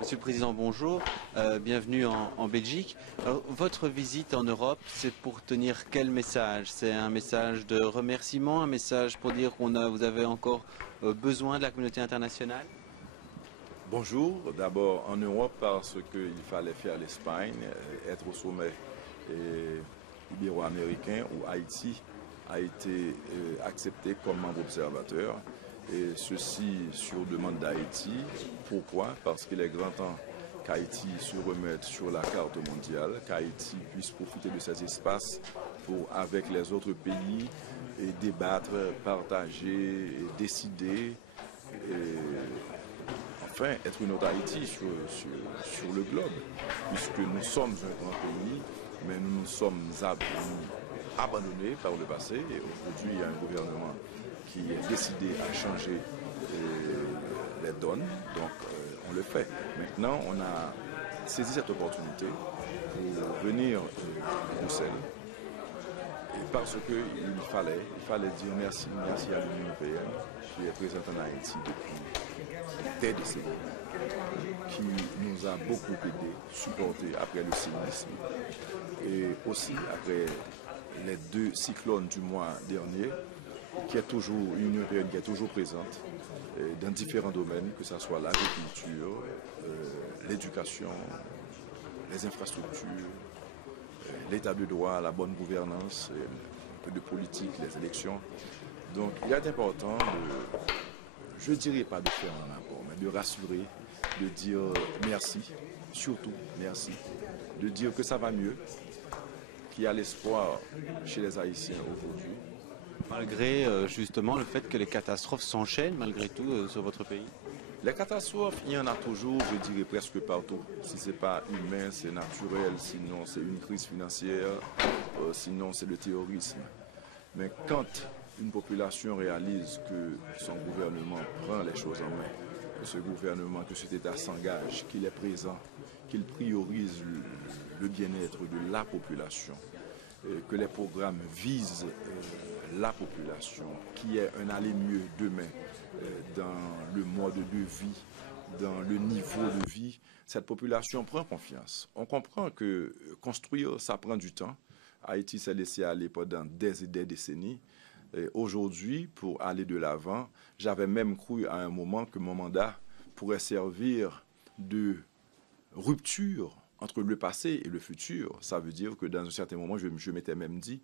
Monsieur le Président, bonjour. Bienvenue en Belgique. Alors, votre visite en Europe, c'est pour tenir quel message? C'est un message de remerciement, un message pour dire vous avez encore besoin de la communauté internationale? Bonjour, d'abord en Europe parce qu'il fallait faire l'Espagne, être au sommet ibéro-américain où Haïti a été accepté comme membre observateur. Et ceci sur demande d'Haïti. Pourquoi? Parce qu'il est grand temps qu'Haïti se remette sur la carte mondiale, qu'Haïti puisse profiter de ces espaces pour, avec les autres pays, et débattre, partager, et décider. Enfin, être une autre Haïti sur le globe, puisque nous sommes un grand pays, mais nous nous sommes abandonnés par le passé, et aujourd'hui il y a un gouvernement qui est décidé à changer les donnes, donc on le fait. Maintenant, on a saisi cette opportunité pour venir à Bruxelles, et parce qu'il fallait dire merci à l'Union européenne qui est présente en Haïti depuis des décennies, qui nous a beaucoup aidé, supporté après le séisme et aussi après les deux cyclones du mois dernier, qui est toujours l'Union européenne qui est toujours présente dans différents domaines, que ce soit l'agriculture, l'éducation, les infrastructures, l'état de droit, la bonne gouvernance, un peu de politique, les élections. Donc il est important je ne dirais pas de faire un rapport, mais de rassurer, de dire merci, surtout merci, de dire que ça va mieux, qu'il y a l'espoir chez les Haïtiens aujourd'hui. Malgré justement le fait que les catastrophes s'enchaînent malgré tout sur votre pays? Les catastrophes, il y en a toujours, je dirais presque partout. Si ce n'est pas humain, c'est naturel, sinon c'est une crise financière, sinon c'est le terrorisme. Mais quand une population réalise que son gouvernement prend les choses en main, que ce gouvernement, que cet État s'engage, qu'il est présent, qu'il priorise le bien-être de la population, que les programmes visent la population, qui est un aller mieux demain dans le mode de vie, dans le niveau de vie, cette population prend confiance. On comprend que construire, ça prend du temps. Haïti s'est laissé aller pendant des et des décennies. Aujourd'hui, pour aller de l'avant, j'avais même cru à un moment que mon mandat pourrait servir de rupture entre le passé et le futur. Ça veut dire que dans un certain moment, je m'étais même dit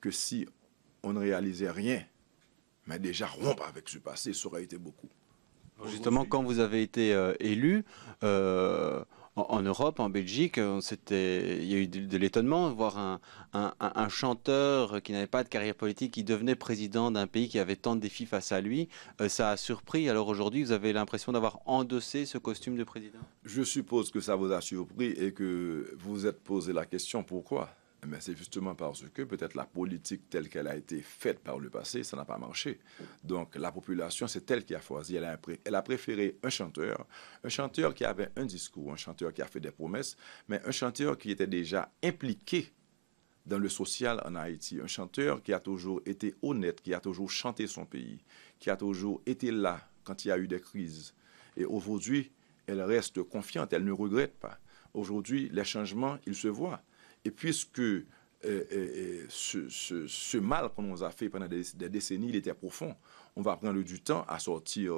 que si on ne réalisait rien, mais déjà rompre avec ce passé, ça aurait été beaucoup. Justement, quand vous avez été élu en Europe, en Belgique, il y a eu de l'étonnement de voir un chanteur qui n'avait pas de carrière politique, qui devenait président d'un pays qui avait tant de défis face à lui. Ça a surpris. Alors aujourd'hui, vous avez l'impression d'avoir endossé ce costume de président? Je suppose que ça vous a surpris et que vous vous êtes posé la question pourquoi. Mais c'est justement parce que peut-être la politique telle qu'elle a été faite par le passé, ça n'a pas marché. Donc la population, c'est elle qui a choisi. Elle a préféré un chanteur qui avait un discours, un chanteur qui a fait des promesses, mais un chanteur qui était déjà impliqué dans le social en Haïti. Un chanteur qui a toujours été honnête, qui a toujours chanté son pays, qui a toujours été là quand il y a eu des crises. Et aujourd'hui, elle reste confiante, elle ne regrette pas. Aujourd'hui, les changements, ils se voient. Et puisque ce mal qu'on nous a fait pendant des décennies, il était profond, on va prendre du temps à sortir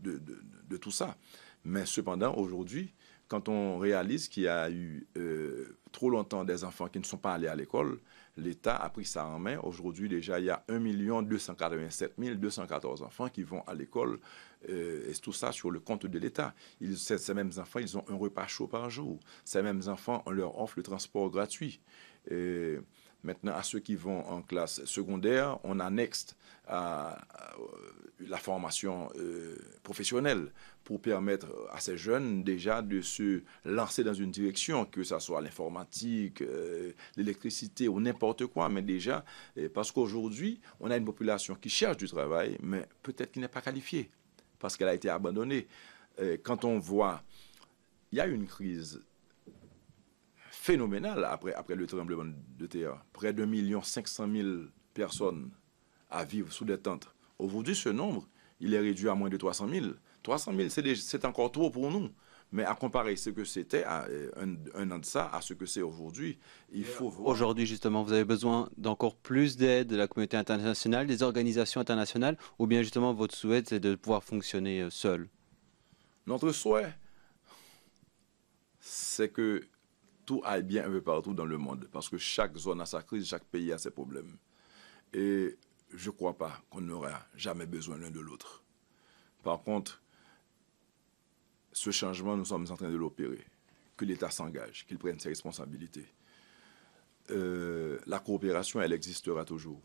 de tout ça. Mais cependant, aujourd'hui, quand on réalise qu'il y a eu trop longtemps des enfants qui ne sont pas allés à l'école, l'État a pris ça en main. Aujourd'hui, déjà, il y a 1 287 214 enfants qui vont à l'école, et tout ça sur le compte de l'État. Ces mêmes enfants, ils ont un repas chaud par jour. Ces mêmes enfants, on leur offre le transport gratuit. Et maintenant, à ceux qui vont en classe secondaire, on annexe à la formation professionnelle pour permettre à ces jeunes déjà de se lancer dans une direction, que ce soit l'informatique, l'électricité ou n'importe quoi, mais déjà, parce qu'aujourd'hui, on a une population qui cherche du travail, mais peut-être qui n'est pas qualifiée, parce qu'elle a été abandonnée. Quand on voit, il y a une crise phénoménale après le tremblement de terre. Près de 1 500 000 personnes à vivre sous des tentes. Aujourd'hui, ce nombre, il est réduit à moins de 300 000. 300 000, c'est encore trop pour nous. Mais à comparer ce que c'était un an de ça à ce que c'est aujourd'hui, il faut voir. Aujourd'hui, justement, vous avez besoin d'encore plus d'aide de la communauté internationale, des organisations internationales, ou bien justement votre souhait, c'est de pouvoir fonctionner seul? Notre souhait, c'est que tout aille bien un peu partout dans le monde, parce que chaque zone a sa crise, chaque pays a ses problèmes. Et je ne crois pas qu'on n'aura jamais besoin l'un de l'autre. Par contre, ce changement, nous sommes en train de l'opérer. Que l'État s'engage, qu'il prenne ses responsabilités. La coopération, elle existera toujours.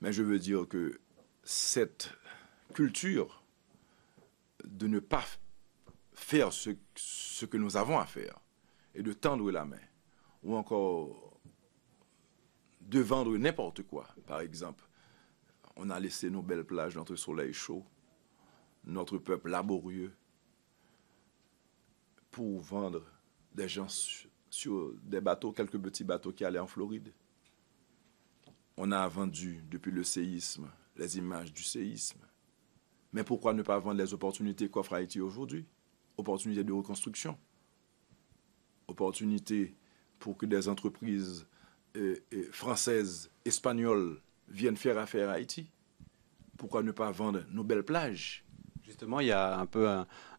Mais je veux dire que cette culture de ne pas faire ce que nous avons à faire et de tendre la main, ou encore de vendre n'importe quoi. Par exemple, on a laissé nos belles plages, notre soleil chaud, notre peuple laborieux, pour vendre des gens sur des bateaux, quelques petits bateaux qui allaient en Floride. On a vendu depuis le séisme les images du séisme. Mais pourquoi ne pas vendre les opportunités qu'offre Haïti aujourd'hui? Opportunités de reconstruction, opportunités pour que des entreprises françaises, espagnoles viennent faire affaire à Haïti. Pourquoi ne pas vendre nos belles plages? Justement, il y a un peu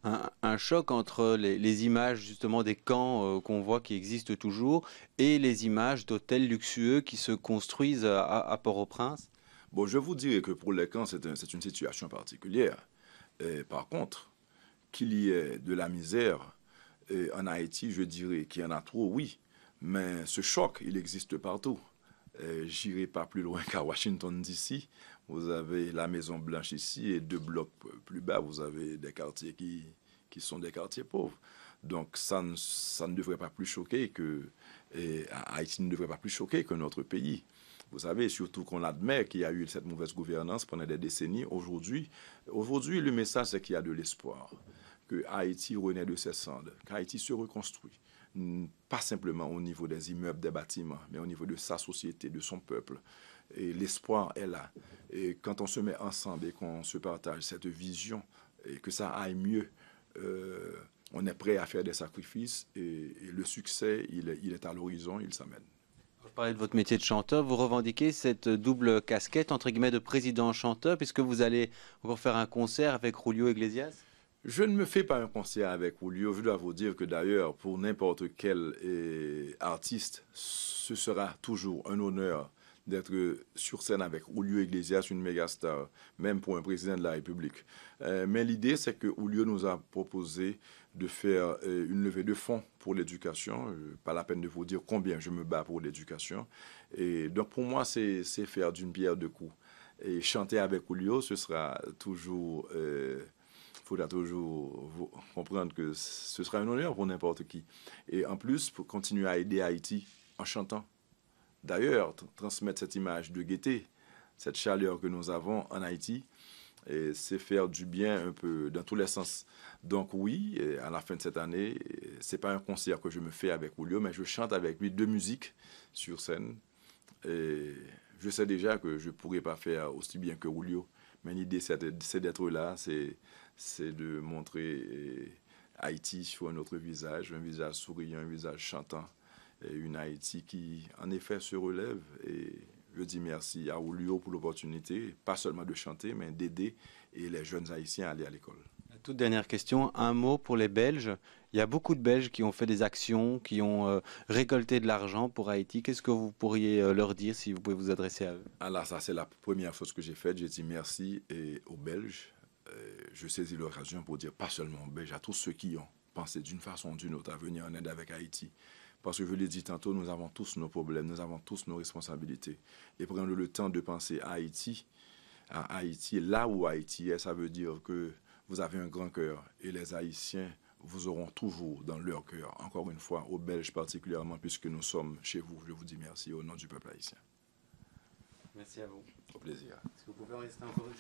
un choc entre les images justement des camps qu'on voit qui existent toujours et les images d'hôtels luxueux qui se construisent à Port-au-Prince. Bon, je vous dirais que pour les camps, c'est une situation particulière. Par contre, qu'il y ait de la misère en Haïti, je dirais qu'il y en a trop, oui. Mais ce choc, il existe partout. J'irai pas plus loin qu'à Washington, D.C. Vous avez la Maison Blanche ici et 2 blocs plus bas, vous avez des quartiers qui sont des quartiers pauvres. Donc ça ne devrait pas plus choquer que Haïti ne devrait pas plus choquer que notre pays. Vous savez, surtout qu'on admet qu'il y a eu cette mauvaise gouvernance pendant des décennies. Aujourd'hui, le message, c'est qu'il y a de l'espoir, que Haïti renaît de ses cendres, qu'Haïti se reconstruit. Pas simplement au niveau des immeubles, des bâtiments, mais au niveau de sa société, de son peuple. Et l'espoir est là. Et quand on se met ensemble et qu'on se partage cette vision et que ça aille mieux, on est prêt à faire des sacrifices et le succès, il est à l'horizon, il s'amène. Vous parlez de votre métier de chanteur, vous revendiquez cette double casquette, entre guillemets, de président-chanteur, puisque vous allez encore faire un concert avec Julio Iglesias? Je ne me fais pas un concert avec Julio. Je dois vous dire que d'ailleurs, pour n'importe quel artiste, ce sera toujours un honneur d'être sur scène avec Julio Iglesias, une méga star, même pour un président de la République. Mais l'idée, c'est que Julio nous a proposé de faire une levée de fonds pour l'éducation. Pas la peine de vous dire combien je me bats pour l'éducation. Et donc pour moi, c'est faire d'une pierre deux coups. Et chanter avec Julio, ce sera toujours... Il faudra toujours comprendre que ce sera un honneur pour n'importe qui. Et en plus, pour continuer à aider Haïti en chantant. D'ailleurs, transmettre cette image de gaieté, cette chaleur que nous avons en Haïti, c'est faire du bien un peu dans tous les sens. Donc oui, à la fin de cette année, c'est pas un concert que je me fais avec Julio, mais je chante avec lui 2 musiques sur scène. Et je sais déjà que je pourrais pas faire aussi bien que Julio, mais l'idée c'est d'être là, c'est de montrer Haïti sur un autre visage, un visage souriant, un visage chantant, et une Haïti qui, en effet, se relève. Et je dis merci à Julio pour l'opportunité, pas seulement de chanter, mais d'aider les jeunes Haïtiens à aller à l'école. Toute dernière question, un mot pour les Belges. Il y a beaucoup de Belges qui ont fait des actions, qui ont récolté de l'argent pour Haïti. Qu'est-ce que vous pourriez leur dire si vous pouvez vous adresser à eux? Alors ça, c'est la première chose que j'ai faite. J'ai dit merci aux Belges. Je saisis l'occasion pour dire pas seulement aux Belges, à tous ceux qui ont pensé d'une façon ou d'une autre à venir en aide avec Haïti. Parce que je l'ai dit tantôt, nous avons tous nos problèmes, nous avons tous nos responsabilités. Et prendre le temps de penser à Haïti, là où Haïti est, ça veut dire que vous avez un grand cœur. Et les Haïtiens vous auront toujours dans leur cœur. Encore une fois, aux Belges particulièrement, puisque nous sommes chez vous. Je vous dis merci au nom du peuple haïtien. Merci à vous. Au plaisir. Est-ce que vous pouvez en rester encore une...